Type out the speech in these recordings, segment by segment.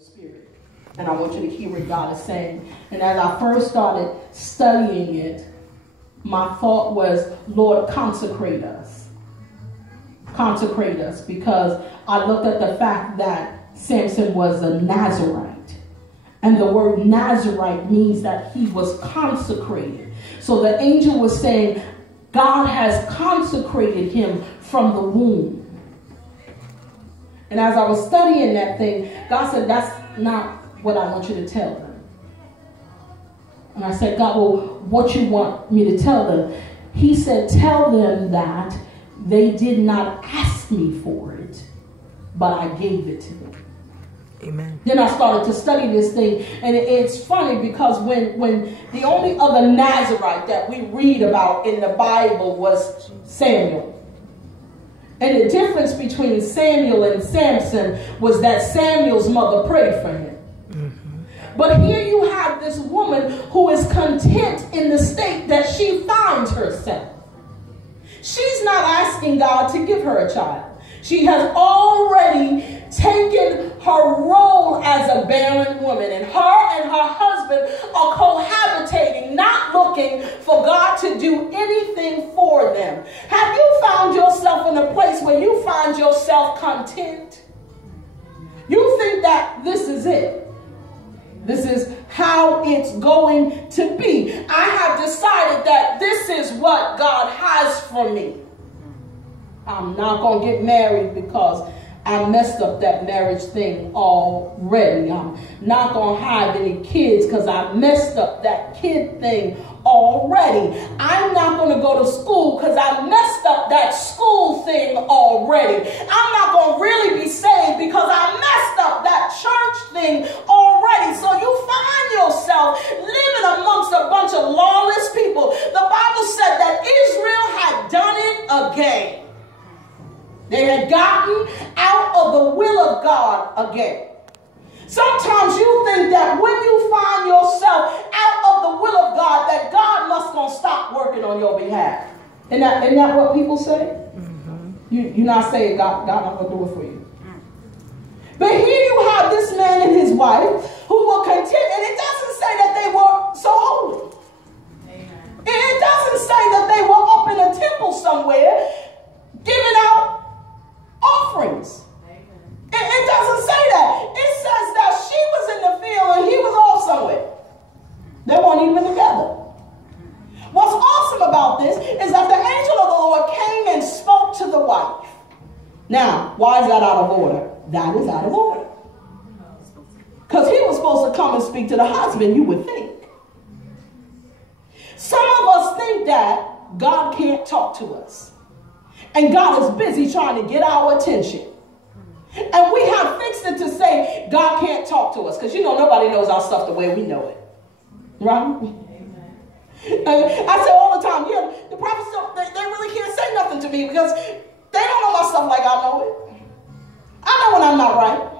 Spirit. And I want you to hear what God is saying. And as I first started studying it, my thought was, Lord, consecrate us. Consecrate us, because I looked at the fact that Samson was a Nazarite. And the word Nazarite means that he was consecrated. So the angel was saying, God has consecrated him from the womb. And as I was studying that thing, God said, that's not what I want you to tell them. And I said, God, well, what you want me to tell them? He said, tell them that they did not ask me for it, but I gave it to them. Amen. Then I started to study this thing, and it's funny because when the only other Nazarite that we read about in the Bible was Samuel. And the difference between Samuel and Samson was that Samuel's mother prayed for him. Mm-hmm. But here you have this woman who is content in the state that she finds herself. She's not asking God to give her a child. She has already taken her role as a barren woman, and her husband are cohabitating, not looking for God to do anything for them. Have you found yourself in a place where you find yourself content? You think that this is it. This is how it's going to be. I have decided that this is what God has for me. I'm not going to get married because I messed up that marriage thing already. I'm not going to have any kids because I messed up that kid thing already. I'm not going to go to school because I messed up that school thing already. I'm not going to really be saved because I messed up that church thing already. So you find yourself living amongst a bunch of lawless people. The Bible said that Israel had done it again. They had gotten out of the will of God again. Sometimes you think that when you find yourself out of the will of God, that God must gonna stop working on your behalf. Isn't that what people say? Mm-hmm. You're not saying God not gonna do it for you. But here you have this man and his wife who were content, and it doesn't say that they were so holy. Amen. It doesn't say that they were up in a temple somewhere giving out offerings. It doesn't say that. It says that she was in the field and he was off somewhere. They weren't even together. What's awesome about this is that the angel of the Lord came and spoke to the wife. Now, why is that out of order? That is out of order. Because he was supposed to come and speak to the husband, you would think. Some of us think that God can't talk to us. And God is busy trying to get our attention. And we have fixed it to say God can't talk to us. Because, nobody knows our stuff the way we know it. Right? Amen. And I say all the time, the prophets, they really can't say nothing to me because they don't know my stuff like I know it. I know when I'm not right.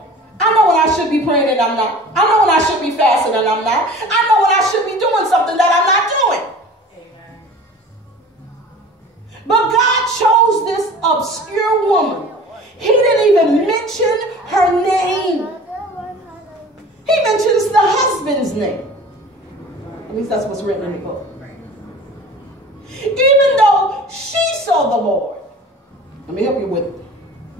I know when I should be praying and I'm not. I know when I should be fasting and I'm not. I know when I should be doing something that I'm not doing. But God chose this obscure woman. He didn't even mention her name. He mentions the husband's name. At least that's what's written in the book. Even though she saw the Lord. Let me help you with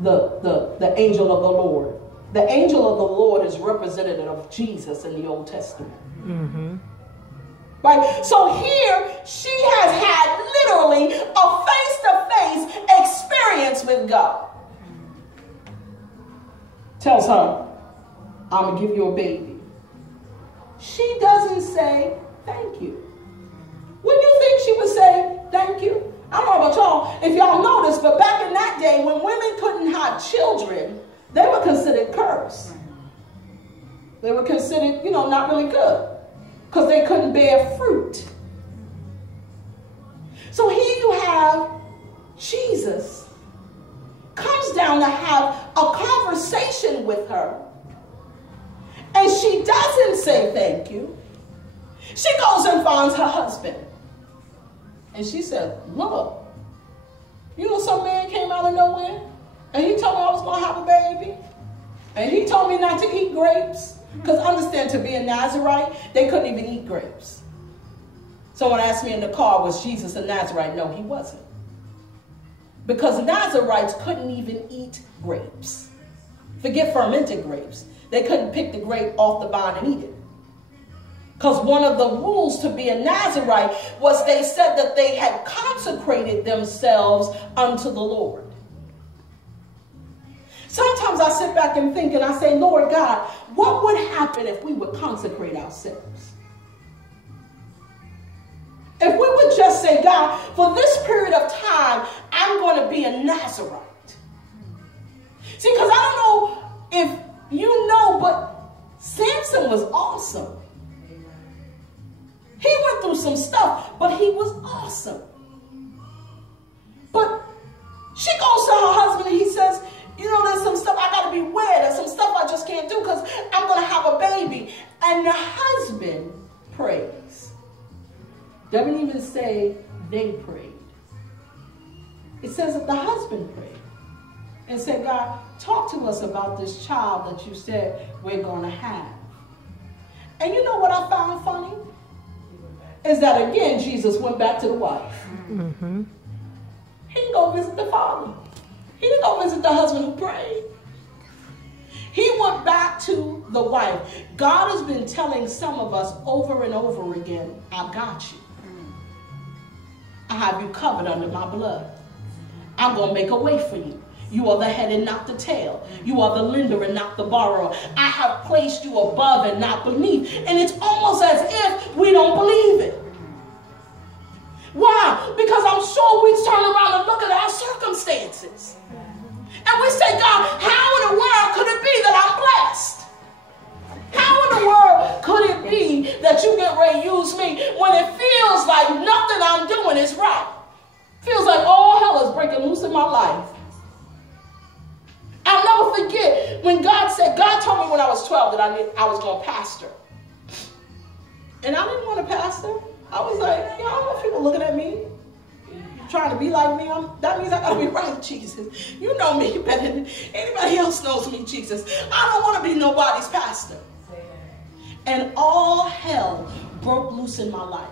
the angel of the Lord. The angel of the Lord is representative of Jesus in the Old Testament. Mm-hmm. Right? So here she has had literally a face-to-face experience with God. Tells her, I'm going to give you a baby. She doesn't say thank you. Wouldn't you think she would say thank you? I don't know about y'all, if y'all know this, but back in that day when women couldn't have children, they were considered cursed. They were considered, not really good. Because they couldn't bear fruit. So here you have Jesus comes down to have a conversation with her. And she doesn't say thank you. She goes and finds her husband. And she said, look, some man came out of nowhere and he told me I was going to have a baby. And he told me not to eat grapes. Because understand, to be a Nazarite, they couldn't even eat grapes. Someone asked me in the car, was Jesus a Nazarite? No, he wasn't. Because Nazarites couldn't even eat grapes. Forget fermented grapes. They couldn't pick the grape off the vine and eat it. Because one of the rules to be a Nazarite was they said that they had consecrated themselves unto the Lord. Sometimes I sit back and think and I say, Lord God, what would happen if we would consecrate ourselves? If we would just say, God, for this period of time, I'm going to be a Nazarite. See, because I don't know if you know, but Samson was awesome. He went through some stuff, but he was awesome. But she goes to her husband and he says, you know, there's some stuff I got to be aware. There's some stuff I just can't do because I'm going to have a baby. And the husband prays. Doesn't even say they prayed. It says that the husband prayed and said, God, talk to us about this child that you said we're going to have. And you know what I found funny? Is that again, Jesus went back to the wife. Mm-hmm. He didn't go visit the father. He didn't go visit the husband who prayed. He went back to the wife. God has been telling some of us over and over again, I got you. I have you covered under my blood. I'm going to make a way for you. You are the head and not the tail. You are the lender and not the borrower. I have placed you above and not beneath. And it's almost as if we don't believe it. Why? Because I'm sure we turn around and look at our circumstances. And we say, God, how in the world could it be that I'm blessed? How in the world could it be that you get ready to use me when it feels like nothing I'm doing is right? Feels like all hell is breaking loose in my life. I'll never forget when God told me when I was 12 that I was going to pastor. And I didn't want to pastor. I was like, I don't want people looking at me. Trying to be like me, that means I gotta be right, Jesus. You know me better than anybody else knows me, Jesus. I don't want to be nobody's pastor. And all hell broke loose in my life.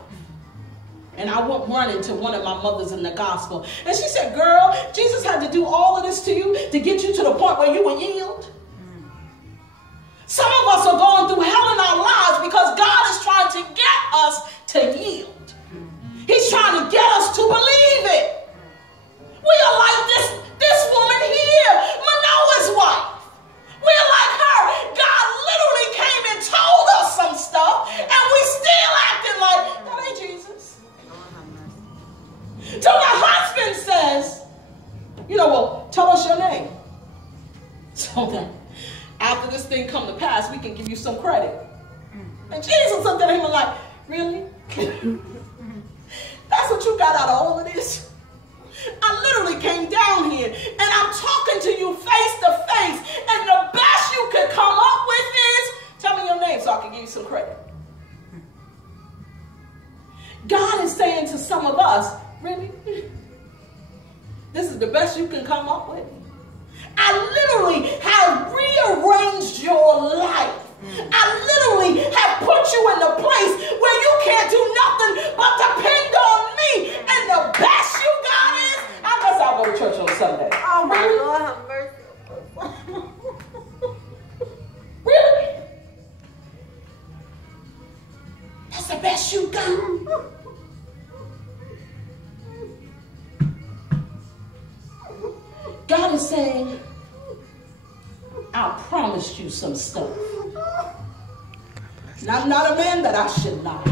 And I went running to one of my mothers in the gospel. And she said, girl, Jesus had to do all of this to you to get you to the point where you would yield. Some of us are going through hell in our lives because God is trying to get us to yield. He's trying to get us to believe it. We are like this woman here, Manoah's wife. We are like her. God literally came and told us some stuff, and we still acting like, that ain't Jesus. So my husband says, you know, well, tell us your name. So that after this thing come to pass, we can give you some credit. And Jesus looked at him and like, really? That's what you got out of all of this? I literally came down here and I'm talking to you face to face, and the best you could come up with is, tell me your name so I can give you some credit. God is saying to some of us, really? This is the best you can come up with? I literally have rearranged your life. I literally have put you in a place where you can't do nothing but depend on me. And the best you got is, I guess I'll go to church on Sunday. Oh my Lord, have mercy. Really? That's the best you got? God is saying, I promised you some stuff. And I'm not a man that I should lie,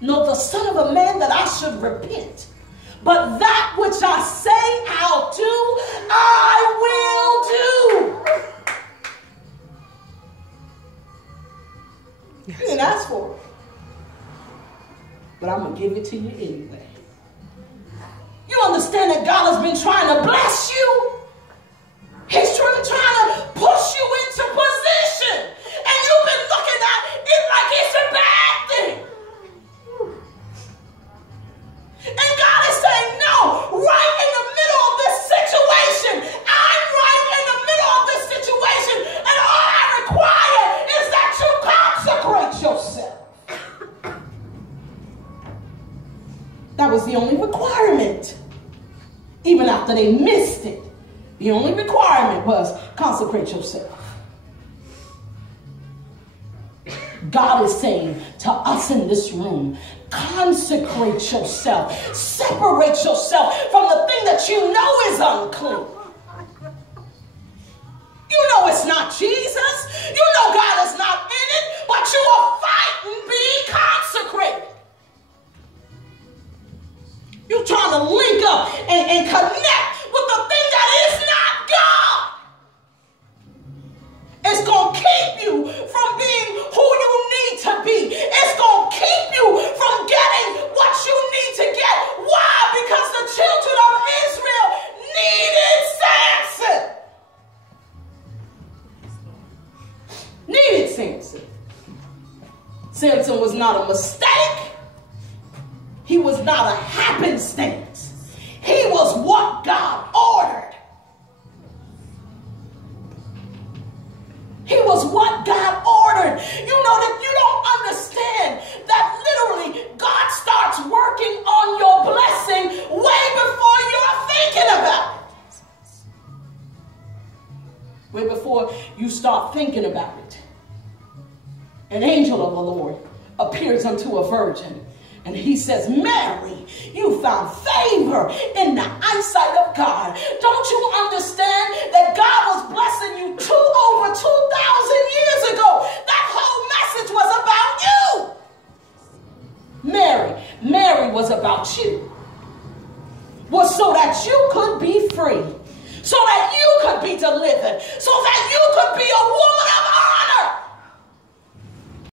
nor the son of a man that I should repent. But that which I say I'll do, I will do. Yes. You didn't ask for it, but I'm going to give it to you anyway. You understand that God has been trying to bless you? He's trying to push you into position. And you've been looking at it like it's a bad thing. And God is saying, no, right in the middle of this situation, I'm right in the middle of this situation the only requirement. Even after they missed it, the only requirement was consecrate yourself. God is saying to us in this room, consecrate yourself. Separate yourself from the thing that you know is unclean. You know it's not Jesus. You know God is not in it, but you are fighting being consecrated. You're trying to link up and connect with the thing that is not God. It's going to keep you from being who you need to be. It's going to keep you from getting what you need to get. Why? Because the children of Israel needed Samson. Needed Samson. Samson was not a mistake. He was not a happenstance. He was what God ordered. He was what God ordered. You know that you don't understand that literally God starts working on your blessing way before you're thinking about it. Way before you start thinking about it. An angel of the Lord appears unto a virgin. And he says, Mary, you found favor in the eyesight of God. Don't you understand that God was blessing you over 2,000 years ago? That whole message was about you. Mary was about you. Was so that you could be free. So that you could be delivered. So that you could be a woman